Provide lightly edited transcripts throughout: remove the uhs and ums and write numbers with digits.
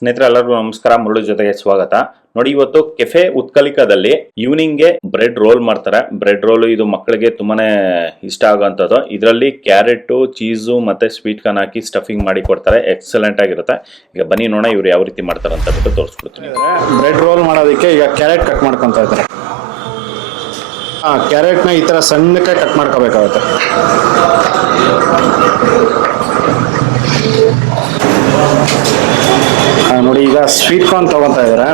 ಸ್ನೇಹಿತರೆ ಎಲ್ಲರಿಗೂ ನಮಸ್ಕಾರ. ಮುರಳು ಜೊತೆಗೆ ಸ್ವಾಗತ. ನೋಡಿ, ಇವತ್ತು ಕೆಫೆ ಉತ್ಕಲಿಕದಲ್ಲಿ ಈವ್ನಿಂಗ್ಗೆ ಬ್ರೆಡ್ ರೋಲ್ ಮಾಡ್ತಾರೆ. ಬ್ರೆಡ್ ರೋಲ್ ಇದು ಮಕ್ಕಳಿಗೆ ತುಂಬಾನೇ ಇಷ್ಟ ಆಗುವಂಥದ್ದು. ಇದರಲ್ಲಿ ಕ್ಯಾರೆಟ್, ಚೀಸು ಮತ್ತೆ ಸ್ವೀಟ್ ಕಾರ್ನ್ ಹಾಕಿ ಸ್ಟಫಿಂಗ್ ಮಾಡಿ ಕೊಡ್ತಾರೆ. ಎಕ್ಸಲೆಂಟ್ ಆಗಿರುತ್ತೆ. ಈಗ ಬನ್ನಿ ನೋಡೋಣ ಇವ್ರು ಯಾವ ರೀತಿ ಮಾಡ್ತಾರೆ ಅಂತ ಬಿಟ್ಟು ತೋರಿಸ್ಕೊಡ್ತೀನಿ. ಬ್ರೆಡ್ ರೋಲ್ ಮಾಡೋದಕ್ಕೆ ಈಗ ಕ್ಯಾರೆಟ್ ಕಟ್ ಮಾಡ್ಕೊತಾ ಇದ್ದಾರೆ. ಕ್ಯಾರೆಟ್ನ ಈ ಥರ ಸಣ್ಣಕ್ಕೆ ಕಟ್ ಮಾಡ್ಕೋಬೇಕಾಗುತ್ತೆ. ನೋಡಿ, ಈಗ ಸ್ವೀಟ್ ಕಾರ್ನ್ ತಗೊತಾ ಇದ್ದಾರೆ.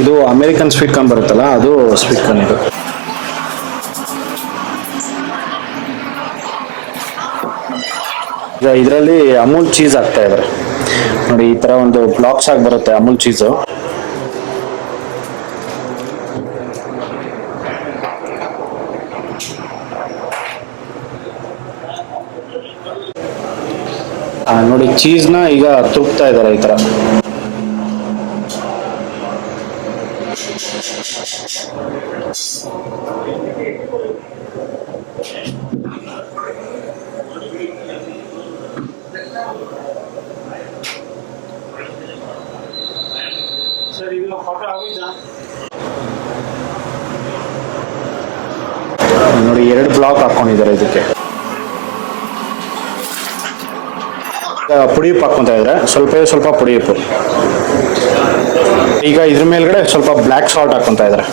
ಇದು ಅಮೇರಿಕನ್ ಸ್ವೀಟ್ ಕಾರ್ನ್ ಬರುತ್ತಲ್ಲ, ಅದು ಸ್ವೀಟ್ ಕಾರ್ನ್. ಇದು ಈಗ ಇದರಲ್ಲಿ ಅಮೂಲ್ ಚೀಸ್ ಹಾಕ್ತಾ ಇದ್ದಾರೆ. ನೋಡಿ, ಈ ತರ ಒಂದು ಬ್ಲಾಕ್ಸ್ ಆಗಿ ಬರುತ್ತೆ ಅಮೂಲ್ ಚೀಸು. ನೋಡಿ, ಚೀಸ್ನ ಈಗ ತುಪ್ತಾ ಇದ್ದಾರೆ ಈ ತರ. ನೋಡಿ, 2 ಬ್ಲಾಕ್ ಹಾಕೊಂಡಿದ್ದಾರೆ ಇದಕ್ಕೆ. ಪುಡಿ ಉಪ್ಪು ಹಾಕೊಂತ ಇದ್ರೆ ಸ್ವಲ್ಪ ಪುಡಿ ಉಪ್ಪು. ಈಗ ಇದ್ರ ಮೇಲ್ಗಡೆ ಸ್ವಲ್ಪ ಬ್ಲ್ಯಾಕ್ ಸಾಲ್ಟ್ ಹಾಕೊಂತ ಇದ್ದಾರೆ.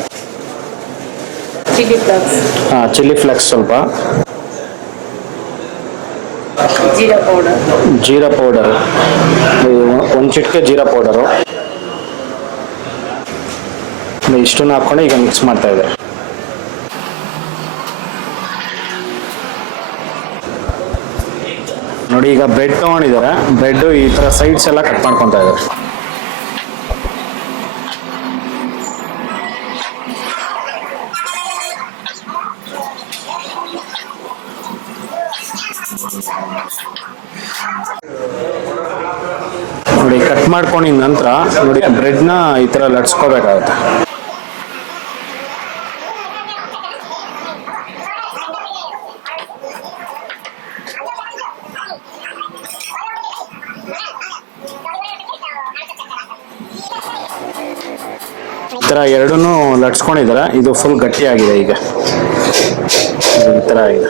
ಚಿಲ್ಲಿ ಫ್ಲೆಕ್ಸ್, ಸ್ವಲ್ಪ ಜೀರಾ ಪೌಡರ್, ಒಂದು ಚಿಟಿಕೆ ಜೀರಾ ಪೌಡರು. ಇಷ್ಟನ್ನು ಹಾಕೊಂಡು ಈಗ ಮಿಕ್ಸ್ ಮಾಡ್ತಾ ಇದ್ದಾರೆ. ನೋಡಿ, ಈಗ ಬ್ರೆಡ್ ತಗೊಂಡಿದ್ದಾರೆ. ಬ್ರೆಡ್ ಈ ತರ ಸೈಡ್ಸ್ ಎಲ್ಲ ಕಟ್ ಮಾಡ್ಕೊತಾ ಇದ್ದಾರೆ. ನೋಡಿ, ಕಟ್ ಮಾಡ್ಕೊಂಡಿದ ನಂತರ ನೋಡಿ ಬ್ರೆಡ್ನ ಈ ತರ ಲಟ್ಸ್ಕೋಬೇಕಾಗುತ್ತೆ. ಈ ತರ ಎರಡನ್ನೂ ಲಟ್ಸ್ಕೊಂಡಿದ್ದಾರೆ. ಇದು ಫುಲ್ ಗಟ್ಟಿಯಾಗಿದೆ. ಈಗ ಈ ತರ ಆಗಿದೆ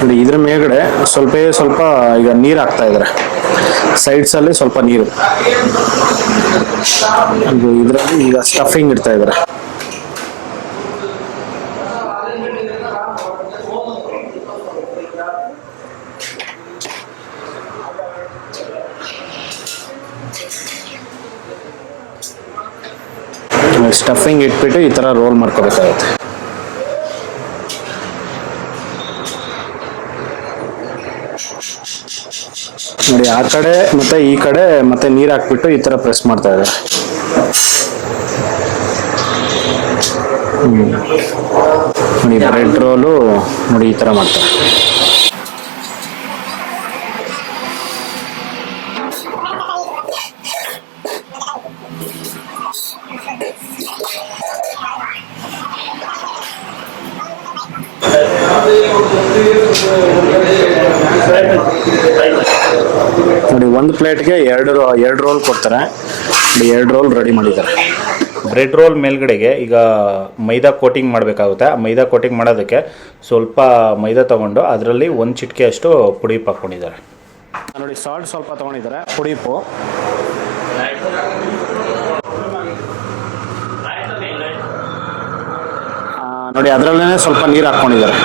ನೋಡಿ. ಇದ್ರ ಮೇಲ್ಗಡೆ ಸ್ವಲ್ಪ ಈಗ ನೀರು ಹಾಕ್ತಾ ಇದ್ದಾರೆ. ಸೈಡ್ಸ್ ಅಲ್ಲಿ ಸ್ವಲ್ಪ ನೀರು. ಇದರಲ್ಲಿ ಈಗ ಸ್ಟಫಿಂಗ್ ಇಡ್ತಾ ಇದ್ದಾರೆ. ಸ್ಟಫಿಂಗ್ ಇಟ್ಬಿಟ್ಟು ಈ ತರ ರೋಲ್ ಮಾಡ್ಕೋಬೇಕಾಗುತ್ತೆ. ನೋಡಿ, ಆ ಕಡೆ ಮತ್ತೆ ಈ ಕಡೆ ಮತ್ತೆ ನೀರ್ ಹಾಕ್ಬಿಟ್ಟು ಈ ತರ ಪ್ರೆಸ್ ಮಾಡ್ತಾ ಇದ್ದಾರೆ. ನೋಡಿ, ಬ್ರೆಡ್ ರೋಲು ನೋಡಿ ಈ ತರ ಮಾಡ್ತಾರೆ. ನೋಡಿ, ಒಂದು ಪ್ಲೇಟ್ಗೆ ಎರಡು ರೋಲ್ ಕೊಡ್ತಾರೆ. 2 ರೋಲ್ ರೆಡಿ ಮಾಡಿದ್ದಾರೆ. ಬ್ರೆಡ್ ರೋಲ್ ಮೇಲ್ಗಡೆಗೆ ಈಗ ಮೈದಾ ಕೋಟಿಂಗ್ ಮಾಡಬೇಕಾಗುತ್ತೆ. ಆ ಮೈದಾ ಕೋಟಿಂಗ್ ಮಾಡೋದಕ್ಕೆ ಸ್ವಲ್ಪ ಮೈದಾ ತಗೊಂಡು ಅದರಲ್ಲಿ 1 ಚಿಟಿಕೆ ಅಷ್ಟು ಪುಡಿ ಉಪ್ಪು ಹಾಕ್ಕೊಂಡಿದ್ದಾರೆ. ನೋಡಿ, ಸಾಲ್ಟ್ ಸ್ವಲ್ಪ ತಗೊಂಡಿದ್ದಾರೆ, ಪುಡಿ ಉಪ್ಪು. ನೋಡಿ, ಅದರಲ್ಲೇ ಸ್ವಲ್ಪ ನೀರು ಹಾಕ್ಕೊಂಡಿದ್ದಾರೆ.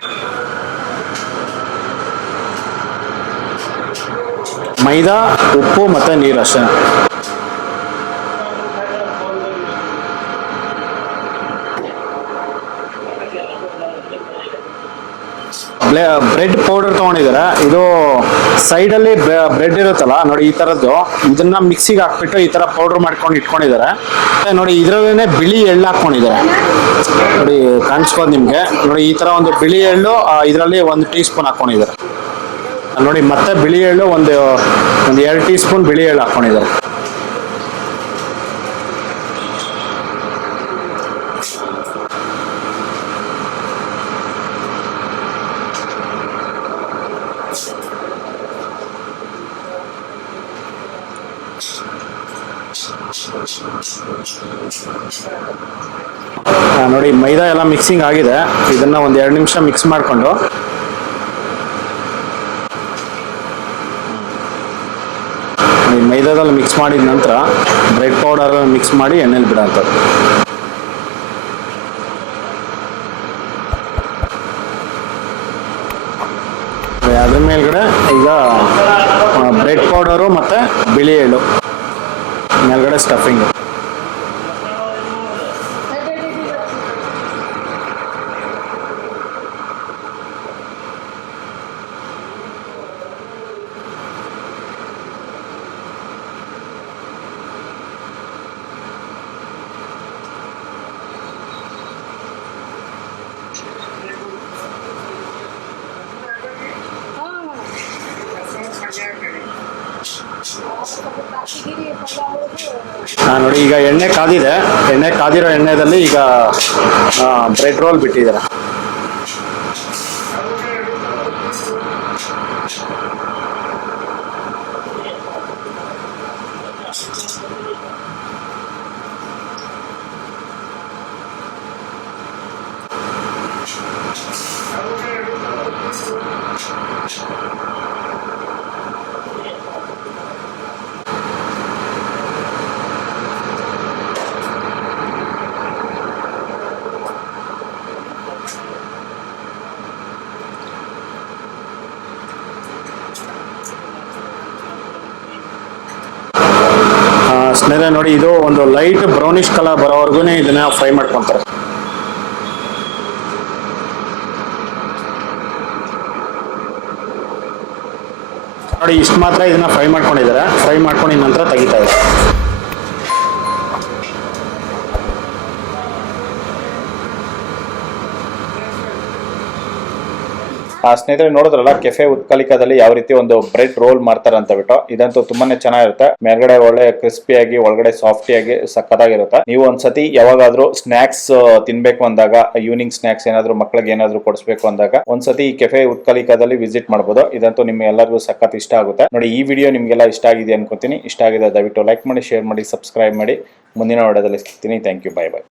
ಮೈದಾ, ಉಪ್ಪು ಮತ್ತೆ ನೀರು ಅಷ್ಟೇ. ಬ್ರೆಡ್ ಪೌಡರ್ ತಗೊಂಡಿದ್ದಾರೆ. ಇದು ಸೈಡಲ್ಲಿ ಬ್ರೆಡ್ ಇರುತ್ತಲ್ಲ ನೋಡಿ, ಈ ತರದ್ದು ಇದನ್ನ ಮಿಕ್ಸಿಗೆ ಹಾಕ್ಬಿಟ್ಟು ಈ ತರ ಪೌಡರ್ ಮಾಡ್ಕೊಂಡು ಇಟ್ಕೊಂಡಿದ್ದಾರೆ. ನೋಡಿ, ಇದರಲ್ಲೇ ಬಿಳಿ ಎಳ್ಳು ಹಾಕೊಂಡಿದ್ದಾರೆ. ನೋಡಿ, ಕಾಣಿಸ್ಬೋದು ನಿಮ್ಗೆ. ನೋಡಿ, ಈ ತರ ಒಂದು ಬಿಳಿ ಎಳ್ಳು ಇದರಲ್ಲಿ 1 ಟೀ ಸ್ಪೂನ್ ಹಾಕೊಂಡಿದ್ದಾರೆ. ನೋಡಿ, ಮತ್ತೆ ಬಿಳಿ ಎಳ್ಳು ಒಂದು 2 ಟೀ ಸ್ಪೂನ್ ಬಿಳಿ ಎಳ್ಳು ಹಾಕೊಂಡಿದ್ದಾರೆ. ನೋಡಿ ಮೈದಾ ಎಲ್ಲ ಮಿಕ್ಸಿಂಗ್ ಆಗಿದೆ. ಇದನ್ನ ಒಂದು 2 ನಿಮಿಷ ಮಿಕ್ಸ್ ಮಾಡಿಕೊಂಡು ಮೈದಾದಲ್ಲಿ ಮಿಕ್ಸ್ ಮಾಡಿದ ನಂತರ ಬ್ರೆಡ್ ಪೌಡರ್ ಮಿಕ್ಸ್ ಮಾಡಿ ಎಣ್ಣೆಲಿ ಬಿಡೋಂಥದ್ದು. ಅದ್ರ ಮೇಲ್ಗಡೆ ಈಗ ಬ್ರೆಡ್ ಪೌಡರು ಮತ್ತು ಬಿಳಿ ಎಳ್ಳು ಮೇಲ್ಗಡೆ ಸ್ಟಫಿಂಗು. ನೋಡಿ ಈಗ ಎಣ್ಣೆ ಕಾದಿದೆ. ಎಣ್ಣೆ ಕಾದಿರೋ ಎಣ್ಣೆದಲ್ಲಿ ಈಗ ಬ್ರೆಡ್ ರೋಲ್ ಬಿಟ್ಟಿದ್ದಾರೆ. ಸ್ನೇಹಿತರೆ ನೋಡಿ, ಇದು ಒಂದು ಲೈಟ್ ಬ್ರೌನಿಶ್ ಕಲರ್ ಬರೋವರೆಗೂ ಇದನ್ನ ಫ್ರೈ ಮಾಡ್ಕೊತಾರೆ. ನೋಡಿ ಇಷ್ಟು ಮಾತ್ರ ಇದನ್ನ ಫ್ರೈ ಮಾಡ್ಕೊಂಡಿದ್ದಾರೆ. ಫ್ರೈ ಮಾಡ್ಕೊಂಡಿದ ನಂತರ ತೆಗಿತಾ ಇದೆ. ಸ್ನೇಹಿತರೆ ನೋಡಿದ್ರಲ್ಲ ಕೆಫೆ ಉತ್ಕಲಿಕಾದಲ್ಲಿ ಯಾವ ರೀತಿ ಒಂದು ಬ್ರೆಡ್ ರೋಲ್ ಮಾಡ್ತಾರೆ ಅಂತ ಬಿಟ್ಟು. ಇದಂತೂ ತುಂಬಾನೇ ಚೆನ್ನಾಗಿರುತ್ತೆ. ಮೇಲ್ಗಡೆ ಒಳ್ಳೆ ಕ್ರಿಸ್ಪಿಯಾಗಿ ಒಳಗಡೆ ಸಾಫ್ಟಿಯಾಗಿ ಸಕ್ಕತ್ತಾಗಿರುತ್ತೆ. ನೀವು ಒಂದ್ಸತಿ ಯಾವಾಗಾದ್ರೂ ಸ್ನಾಕ್ಸ್ ತಿನ್ಬೇಕು ಅಂದಾಗ, ಈವ್ನಿಂಗ್ ಸ್ನಾಕ್ಸ್ ಏನಾದ್ರು ಮಕ್ಕಳಿಗೆ ಏನಾದ್ರು ಕೊಡಿಸ್ಬೇಕು ಅಂದಾಗ ಒಂದ್ಸತಿ ಈ ಕೆಫೆ ಉತ್ಕಲಿಕಾದಲ್ಲಿ ವಿಸಿಟ್ ಮಾಡಬಹುದು. ಇದಂತೂ ನಿಮ್ಗೆ ಎಲ್ಲರಿಗೂ ಸಖತ್ ಇಷ್ಟ ಆಗುತ್ತೆ. ನೋಡಿ ಈ ವಿಡಿಯೋ ನಿಮ್ಗೆಲ್ಲ ಇಷ್ಟ ಆಗಿದೆ ಅನ್ಕೋತೀನಿ. ಇಷ್ಟ ಆಗಿದೆ ದಯವಿಟ್ಟು ಲೈಕ್ ಮಾಡಿ, ಶೇರ್ ಮಾಡಿ, ಸಬ್ಸ್ಕ್ರೈಬ್ ಮಾಡಿ. ಮುಂದಿನ ವಿಡಿಯೋದಲ್ಲಿ ಸಿಗ್ತೀನಿ. Thank you. Bye by.